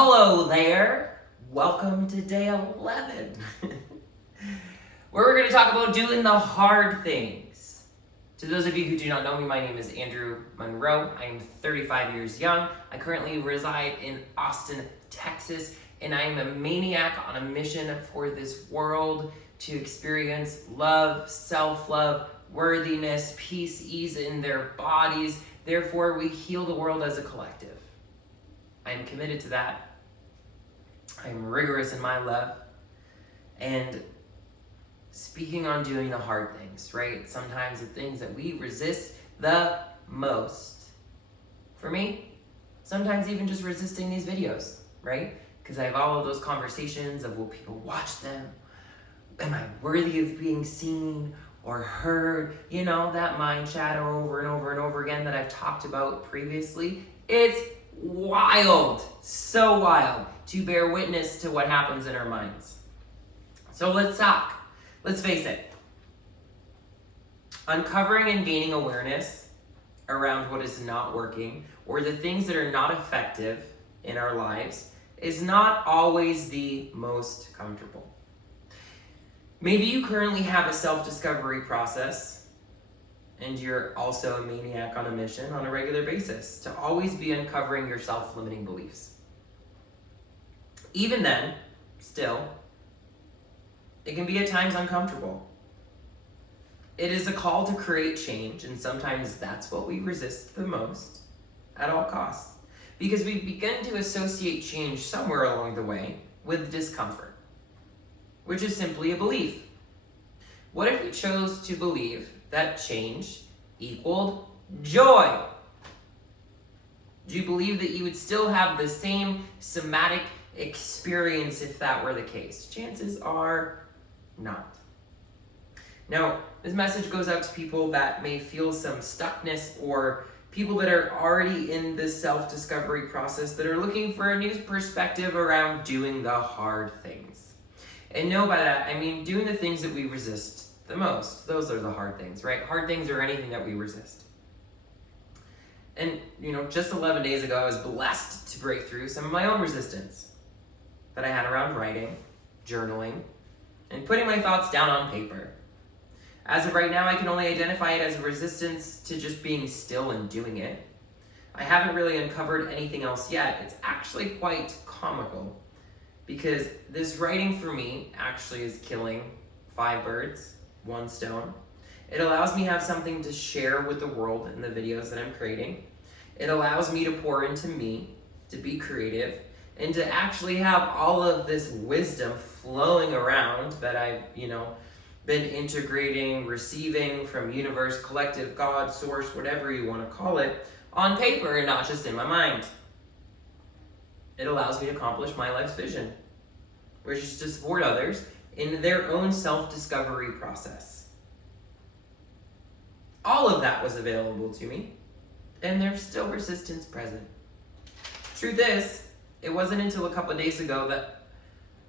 Hello there. Welcome to day 11, where we're going to talk about doing the hard things. To those of you who do not know me, my name is Andrew Monroe. I am 35 years young. I currently reside in Austin, Texas, and I am a maniac on a mission for this world to experience love, self-love, worthiness, peace, ease in their bodies. Therefore, we heal the world as a collective. I am committed to that. I am rigorous in my love. And speaking on doing the hard things, right? Sometimes the things that we resist the most. For me, sometimes even just resisting these videos, right? Because I have all of those conversations of, will people watch them? Am I worthy of being seen or heard? You know, that mind chatter over and over and over again that I've talked about previously. It's wild, so wild to bear witness to what happens in our minds. So let's talk. Let's face it. Uncovering and gaining awareness around what is not working or the things that are not effective in our lives is not always the most comfortable. Maybe you currently have a self-discovery process and you're also a maniac on a mission on a regular basis to always be uncovering your self-limiting beliefs. Even then, still, it can be at times uncomfortable. It is a call to create change, and sometimes that's what we resist the most at all costs, because we begin to associate change somewhere along the way with discomfort, which is simply a belief. What if we chose to believe that change equaled joy? Do you believe that you would still have the same somatic experience if that were the case? Chances are not. Now, this message goes out to people that may feel some stuckness or people that are already in this self-discovery process that are looking for a new perspective around doing the hard things. And know by that, I mean doing the things that we resist the most. Those are the hard things, right? Hard things are anything that we resist. And, just 11 days ago, I was blessed to break through some of my own resistance that I had around writing, journaling, and putting my thoughts down on paper. As of right now, I can only identify it as a resistance to just being still and doing it. I haven't really uncovered anything else yet. It's actually quite comical because this writing for me actually is killing 5 birds, 1 stone. It allows me to have something to share with the world in the videos that I'm creating. It allows me to pour into me, to be creative, and to actually have all of this wisdom flowing around that I've, been integrating, receiving from universe, collective, God, source, whatever you want to call it, on paper and not just in my mind. It allows me to accomplish my life's vision, which is to support others in their own self-discovery process. All of that was available to me, and there's still resistance present. Truth is, it wasn't until a couple of days ago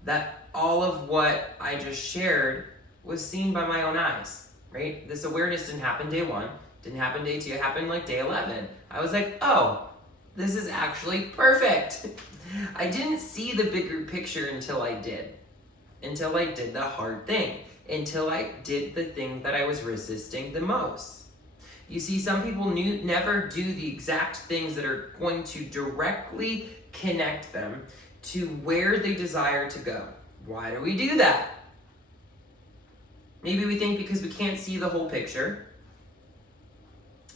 that all of what I just shared was seen by my own eyes, right? This awareness didn't happen day 1, didn't happen day 2, it happened like day 11. I was like, oh, this is actually perfect. I didn't see the bigger picture until I did the hard thing, until I did the thing that I was resisting the most. You see, some people never do the exact things that are going to directly connect them to where they desire to go. Why do we do that? Maybe we think because we can't see the whole picture,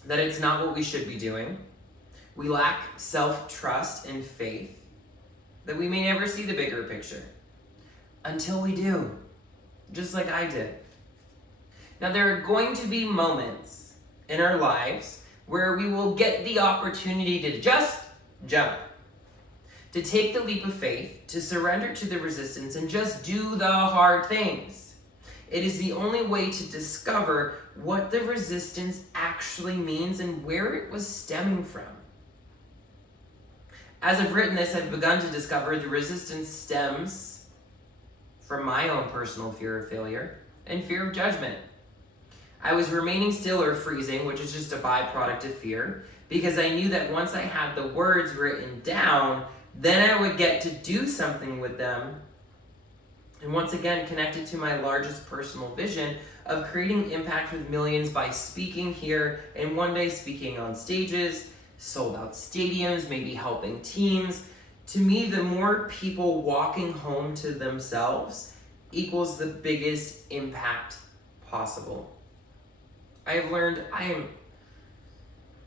that it's not what we should be doing. We lack self-trust and faith, that we may never see the bigger picture. Until we do, just like I did. Now, there are going to be moments in our lives where we will get the opportunity to just jump, to take the leap of faith, to surrender to the resistance and just do the hard things. It is the only way to discover what the resistance actually means and where it was stemming from. As I've written this, I've begun to discover the resistance stems from my own personal fear of failure and fear of judgment. I was remaining still or freezing, which is just a byproduct of fear, because I knew that once I had the words written down, Then I would get to do something with them. And once again, connected to my largest personal vision of creating impact with millions by speaking here and one day speaking on stages, sold out stadiums, maybe helping teams. To me, the more people walking home to themselves equals the biggest impact possible. I have learned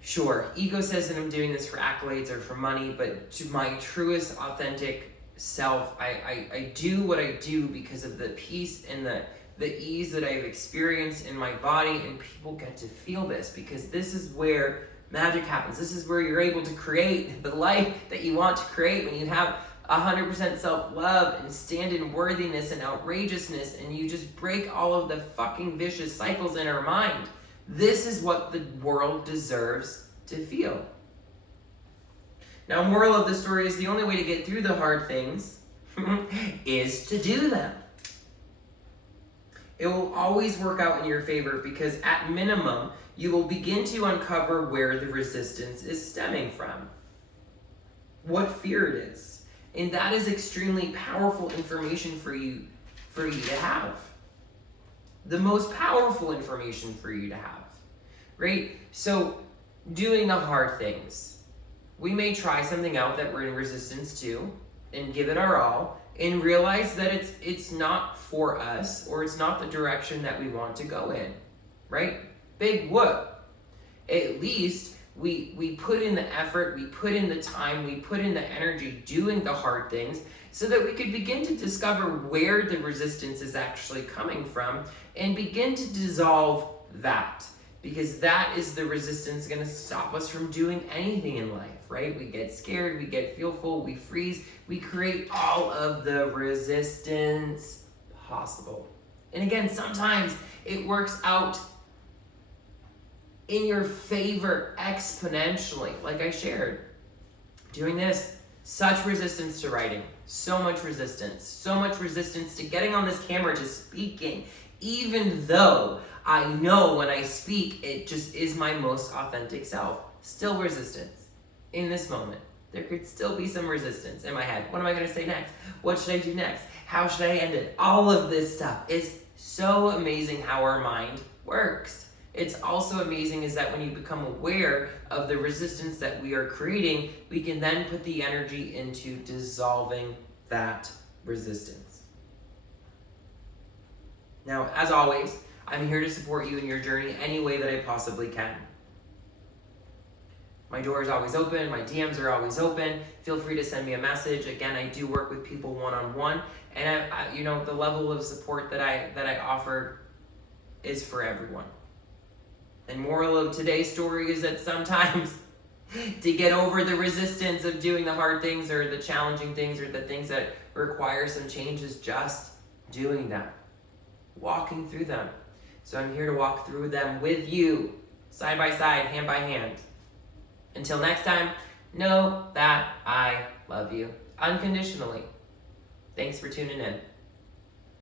sure, ego says that I'm doing this for accolades or for money, but to my truest, authentic self, I do what I do because of the peace and the ease that I've experienced in my body, and people get to feel this because this is where magic happens. This is where you're able to create the life that you want to create when you have 100% self-love and stand in worthiness and outrageousness, and you just break all of the fucking vicious cycles in our mind. This is what the world deserves to feel. Now, moral of the story is the only way to get through the hard things is to do them. It will always work out in your favor because at minimum, you will begin to uncover where the resistance is stemming from, what fear it is. And that is extremely powerful information for you to have. The most powerful information for you to have, right? So doing the hard things. We may try something out that we're in resistance to and give it our all and realize that it's not for us or it's not the direction that we want to go in, right? Big whoop. At least we put in the effort, we put in the time, we put in the energy doing the hard things so that we could begin to discover where the resistance is actually coming from and begin to dissolve that. Because that is the resistance going to stop us from doing anything in life, right? We get scared, we get fearful, we freeze, we create all of the resistance possible. And again, sometimes it works out in your favor exponentially, like I shared. Doing this, such resistance to writing, so much resistance to getting on this camera, to speaking, even though I know when I speak, it just is my most authentic self. Still resistance in this moment. There could still be some resistance in my head. What am I going to say next? What should I do next? How should I end it? All of this stuff. It's so amazing how our mind works. It's also amazing is that when you become aware of the resistance that we are creating, we can then put the energy into dissolving that resistance. Now, as always, I'm here to support you in your journey any way that I possibly can. My door is always open. My DMs are always open. Feel free to send me a message. Again, I do work with people one-on-one, and I the level of support that I offer is for everyone. And moral of today's story is that sometimes to get over the resistance of doing the hard things or the challenging things or the things that require some change is just doing them, walking through them. So I'm here to walk through them with you, side by side, hand by hand. Until next time, know that I love you unconditionally. Thanks for tuning in.